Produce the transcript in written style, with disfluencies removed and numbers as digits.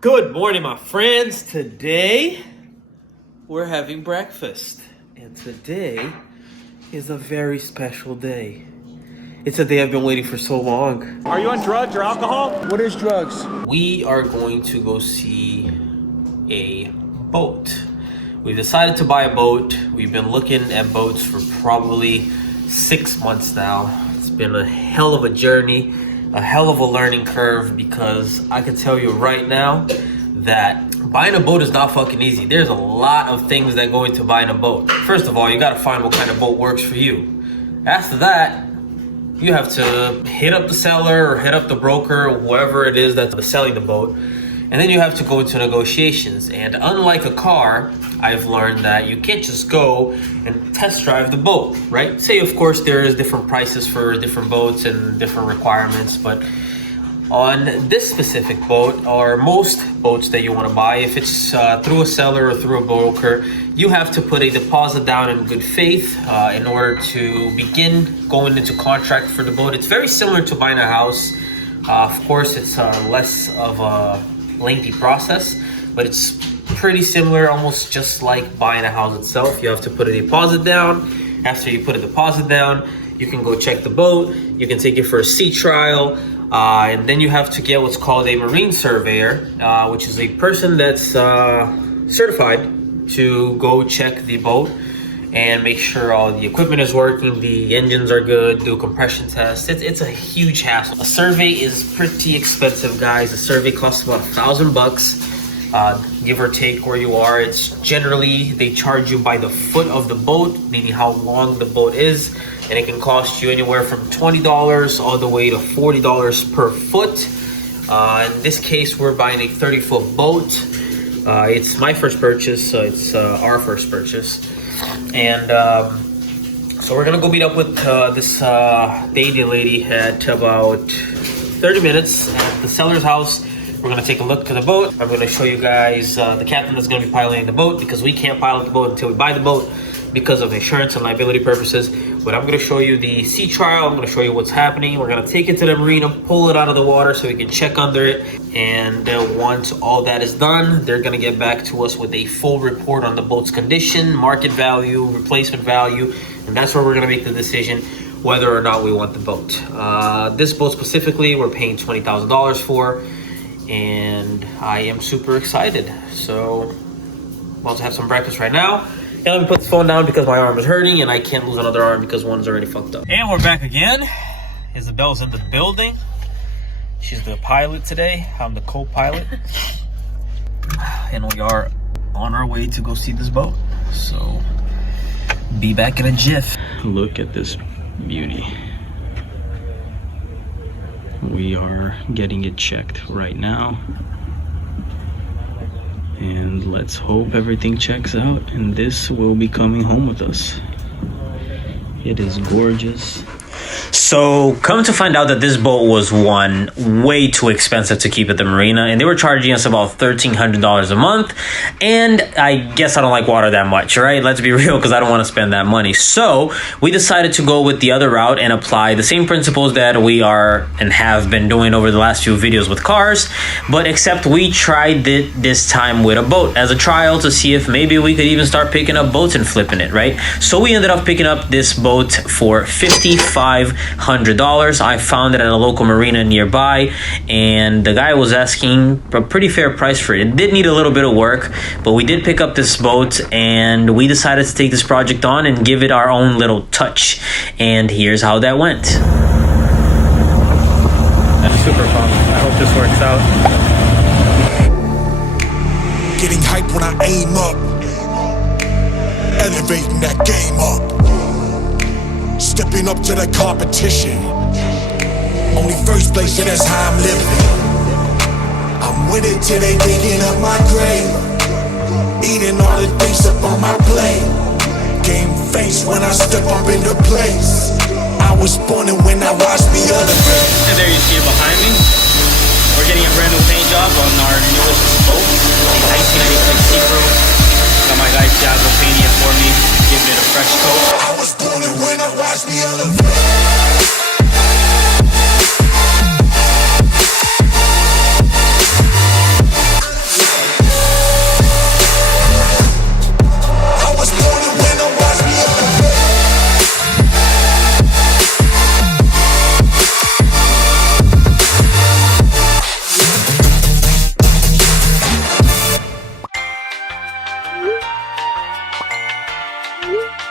Good morning, my friends. Today we're having breakfast, and today is a very special day. It's a day I've been waiting for so long. Are you on drugs or alcohol? What is drugs? We are going to go see a boat. We've decided to buy a boat. We've been looking at boats for probably 6 months now. It's been a hell of a journey, a hell of a learning curve, because I can tell you right now that buying a boat is not fucking easy. There's a lot of things that go into buying a boat. First of all, you gotta find what kind of boat works for you. After that, you have to hit up the seller or hit up the broker, whoever it is that's selling the boat. And then you have to go into negotiations. And unlike a car, I've learned that you can't just go and test drive the boat, right? Say, of course, there is different prices for different boats and different requirements, but on this specific boat, or most boats that you want to buy, if it's through a seller or through a broker, you have to put a deposit down in good faith in order to begin going into contract for the boat. It's very similar to buying a house. Of course, it's less of a lengthy process, but it's pretty similar, almost just like buying a house itself. You have to put a deposit down. After you put a deposit down, you can go check the boat. You can take it for a sea trial. And then you have to get what's called a marine surveyor, which is a person that's certified to go check the boat and make sure all the equipment is working, the engines are good, do compression tests. It's a huge hassle. A survey is pretty expensive, guys. A survey costs about $1,000, give or take where you are. It's generally, they charge you by the foot of the boat, meaning how long the boat is. And it can cost you anywhere from $20 all the way to $40 per foot. In this case, we're buying a 30-foot boat. It's my first purchase, so it's our first purchase. And so we're gonna go meet up with this Indian lady at about 30 minutes at the seller's house. We're gonna take a look to the boat. I'm gonna show you guys the captain that's gonna be piloting the boat, because we can't pilot the boat until we buy the boat because of insurance and liability purposes. But I'm gonna show you the sea trial. I'm gonna show you what's happening. We're gonna take it to the marina, pull it out of the water so we can check under it. And once all that is done, they're gonna get back to us with a full report on the boat's condition, market value, replacement value. And that's where we're gonna make the decision whether or not we want the boat. This boat specifically, we're paying $20,000 for. And I am super excited. So, we'll also have some breakfast right now. And let me put this phone down because my arm is hurting and I can't lose another arm because one's already fucked up. And we're back again. Isabel's in the building. She's the pilot today. I'm the co-pilot. And we are on our way to go see this boat. So, be back in a jiff. Look at this beauty. We are getting it checked right now. And let's hope everything checks out and this will be coming home with us. It is gorgeous. So, come to find out that this boat was way too expensive to keep at the marina, and they were charging us about $1,300 a month. And I guess I don't like water that much, right? Let's be real, because I don't want to spend that money. So, we decided to go with the other route and apply the same principles that we are and have been doing over the last few videos with cars, but except we tried it this time with a boat as a trial to see if maybe we could even start picking up boats and flipping it, right? So, we ended up picking up this boat for $5,500. I found it at a local marina nearby, and the guy was asking a pretty fair price for it. It did need a little bit of work, but we did pick up this boat, and we decided to take this project on and give it our own little touch. And here's how that went. That's super fun. I hope this works out. Getting hype when I aim up, elevating that game up. Stepping up to the competition. Only first place, and that's how I'm living. I'm with it till they digging up my grave. Eating all the things up on my plate. Game face when I step up into place. I was born and when I watched me elevate. And there you see it behind me. We're getting a brand new paint job on our newest boat, the 1996 Seapro. Got my guy Thiago painting it for me, giving it a fresh coat. I was born and when I watched me elevate. you.